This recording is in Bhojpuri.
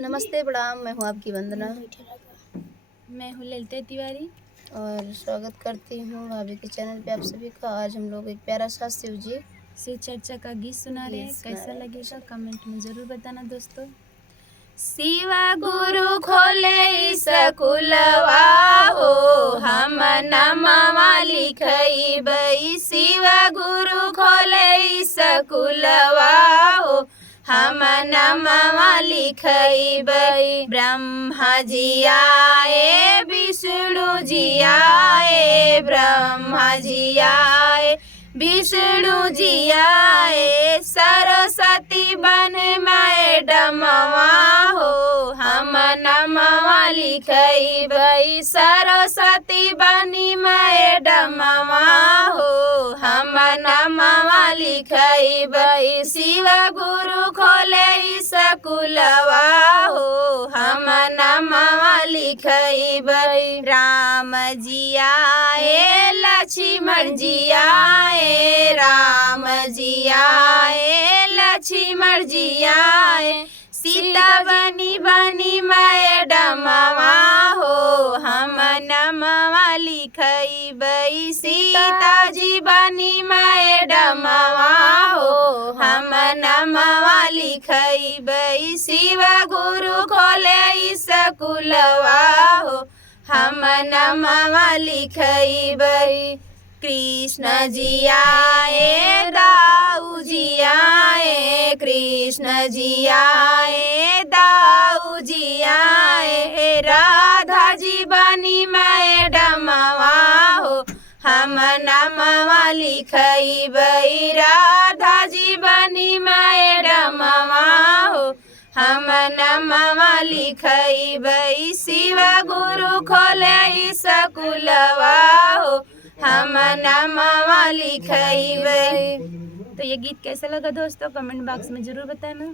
नमस्ते प्रणाम, मैं हूँ आपकी वंदना मैं हूँ ललिता तिवारी और स्वागत करती हूँ भाभी के चैनल पे आप सभी का। आज हम लोग एक प्यारा सा शिव जी से चर्चा का गीत सुना रहे हैं। कैसा लगेगा कमेंट में ज़रूर बताना दोस्तों। शिवा गुरु खोले स्कूलवा हो, हम नमवा लिखइबै। शिवा गुरु खोले स्कूलवा हो, हम नमवा लिखइबै। ब्रह्मा जी आए, विष्णु जी आए, ब्रह्मा जी आए, विष्णु जी आए। सरस्वती बन मैडमवा हो, हम नमवा लिखइबै। सरस्वती बनी मैडमवा हो, हम नमवा लिखइबै। शिव गुरु खोले स्कूलवा हो, हम नमवा लिखइबै। राम जी आए, लक्ष्मण जी आए, राम जी आए, लक्ष्मण जी आए। सीता बनी बनी मैडमवा हो, हम नमवा लिखइबै। सीता जी बनी मैडमवा हो, हम नमवा लिखइबै। शिव गुरु खोले स्कूलवा हो, हम नमवा लिखइबै। कृष्ण जी आए, दाऊ जी आए, कृष्ण जी आए, दाऊ जी आए। राधा जी बनी मैडमवा हो, हम नमवा लिखइबै। राधा जी बनी मैडमवा हो, हम नमवा लिखइबै। शिव गुरु खोले स्कूलवा हो, हम नमवा लिखइबै। तो ये गीत कैसा लगा दोस्तों कमेंट बॉक्स में ज़रूर बताना।